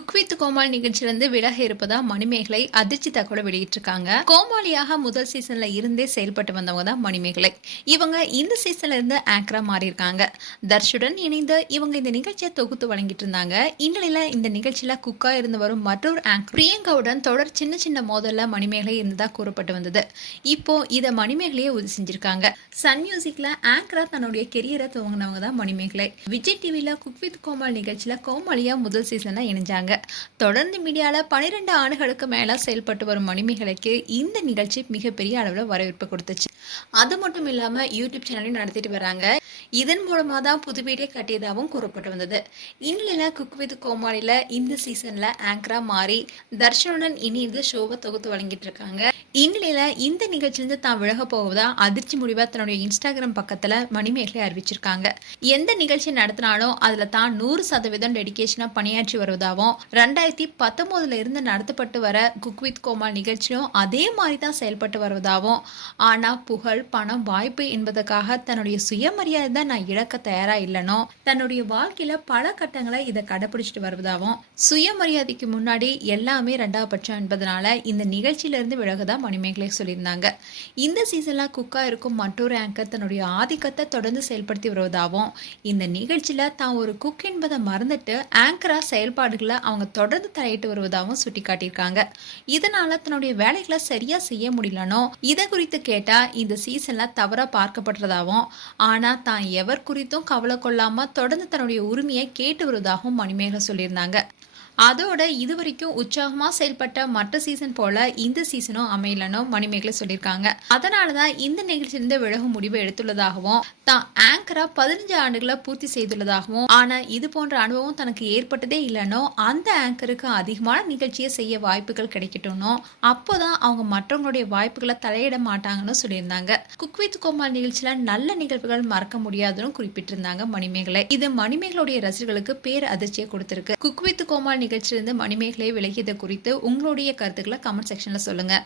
Cook with கோமாளி நிகழ்ச்சியிலிருந்து விலக இருப்பதா மணிமேகலை அதிர்ச்சி தகவலை வெளியிட்டிருக்காங்க. கோமாளியாக முதல் சீசன்ல இருந்தே செயல்பட்டு வந்தவங்க தான் மணிமேகலை. இவங்க இந்த சீசன்ல இருந்து ஆங்கரா மாறி இருக்காங்க தர்ஷுடன் இணைந்து இவங்க இந்த நிகழ்ச்சியை தொகுத்து வழங்கிட்டு இருந்தாங்க. இந்நிலையில இந்த நிகழ்ச்சியில குக்கா இருந்து வரும் மற்றொரு ஆங்கர் பிரியங்காவுடன் தொடர் சின்ன சின்ன மோதல்ல மணிமேகலை இருந்ததா கூறப்பட்டு வந்தது. இப்போ இதை மணிமேகலையே உறுதி செஞ்சிருக்காங்க. சன் மியூசிக்ல ஆங்கரா தன்னுடைய கெரியரை துவங்கினவங்க தான் மணிமேகலை. விஜய் டிவில குக் வித் கோமாள் நிகழ்ச்சியில கோமாளியா முதல் சீசன்ல இணைஞ்சாங்க. தொடர்ந்து மீடியால பனிரெண்டு ஆண்டுகளுக்கு மேல செயல்பட்டு வரும் மணிமேகலைக்கு இந்த நிகழ்ச்சி மிகப்பெரிய அளவில் வரவேற்பு கொடுத்துச்சு. அது மட்டும் இல்லாம யூடியூப் சேனலையும் நடத்திட்டு வராங்க. இதன் மூலமாக தான் புது வீடியோ கட்டியதாகவும் கூறப்பட்டு வந்தது. இந்நிலையில குக் வித் கோமாளில இந்த சீசன்ல ஆங்கரா மாறி தர்ஷனுடன் இணைந்து ஷோவை தொகுத்து வழங்கிட்டு இருக்காங்க. இந்நிலையில் இந்த நிகழ்ச்சியிலிருந்து தான் விலக போவதா? அதிர்ச்சி முடிவாக தன்னுடைய இன்ஸ்டாகிராம் பக்கத்தில் மணிமேகலை அறிவிச்சிருக்காங்க. எந்த நிகழ்ச்சி நடத்தினாலும் அதில் தான் நூறு சதவீதம் டெடிக்கேஷனாக பணியாற்றி வருவதாகவும் ரெண்டாயிரத்தி பத்தொம்போதுல இருந்து நடத்தப்பட்டு வர குக் வித் கோமால் நிகழ்ச்சியும் அதே மாதிரி தான் செயல்பட்டு வருவதாகவும் ஆனால் புகழ் பணம் வாய்ப்பு என்பதற்காக தன்னுடைய சுயமரியாதை தான் நான் இழக்க தயாரா இல்லைனோ தன்னுடைய வாழ்க்கையில பல கட்டங்களை இதை கடைபிடிச்சிட்டு வருவதாகவும் சுயமரியாதைக்கு முன்னாடி எல்லாமே ரெண்டாவது பட்சம் என்பதனால இந்த நிகழ்ச்சியிலிருந்து விலகுதான் விலகுதா மணிமேகலை சொல்லியிருந்தாங்க. இந்த சீசன்ல குக்கா இருக்கும் மற்றொரு ஆங்கர் தன்னுடைய ஆதிக்கத்தை தொடர்ந்து செயல்படுத்தி வருவதாகவும் இந்த நிகழ்ச்சியில தான் ஒரு குக் என்பதை மறந்துட்டு ஆங்கரா செயல்பாடுகளை அவங்க தொடர்ந்து தலையிட்டு வருவதாகவும் சுட்டிக்காட்டியிருக்காங்க. இதனால தன்னுடைய வேலைகளை சரியா செய்ய முடியலனோ இதை குறித்து கேட்டா இந்த சீசன்ல தவறா பார்க்கப்படுறதாகவும் ஆனா தான் எவர் குறித்தும் கவலை கொள்ளாம தொடர்ந்து தன்னுடைய உரிமையை கேட்டு வருவதாகவும் மணிமேகலை சொல்லியிருந்தாங்க. அதோட இது வரைக்கும் உற்சாகமா செயல்பட்ட மற்ற சீசன் போல இந்த சீசனும் அமையலன்னு மணிமேகலை சொல்லியிருக்காங்க. அதனால தான் இந்த நிகழ்ச்சியிலிருந்து விலகும் முடிவை எடுத்துள்ளதாகவும் தான் ஆங்கரா பதினஞ்சு ஆண்டுகளை பூர்த்தி செய்துள்ளதாகவும் ஆனா இது போன்ற அனுபவம் தனக்கு ஏற்பட்டதே இல்லைனோ அந்த ஆங்கருக்கு அதிகமான நிகழ்ச்சியை செய்ய வாய்ப்புகள் கிடைக்கட்டும்னோ அப்போதான் அவங்க மற்றவங்களுடைய வாய்ப்புகளை தலையிட மாட்டாங்கன்னு சொல்லியிருந்தாங்க. குக் வித் கோமால் நிகழ்ச்சியில நல்ல நிகழ்வுகள் மறக்க முடியாதுன்னு குறிப்பிட்டிருந்தாங்க மணிமேகலை. இது மணிமேகலுடைய ரசிகர்களுக்கு பேர் அதிர்ச்சியை கொடுத்திருக்கு. குக் வித் கோமால் நிகழ்ச்சியிலிருந்து மணிமேகலை விலகியது குறித்து உங்களுடைய கருத்துக்களை கமெண்ட் செக்ஷன்ல சொல்லுங்க.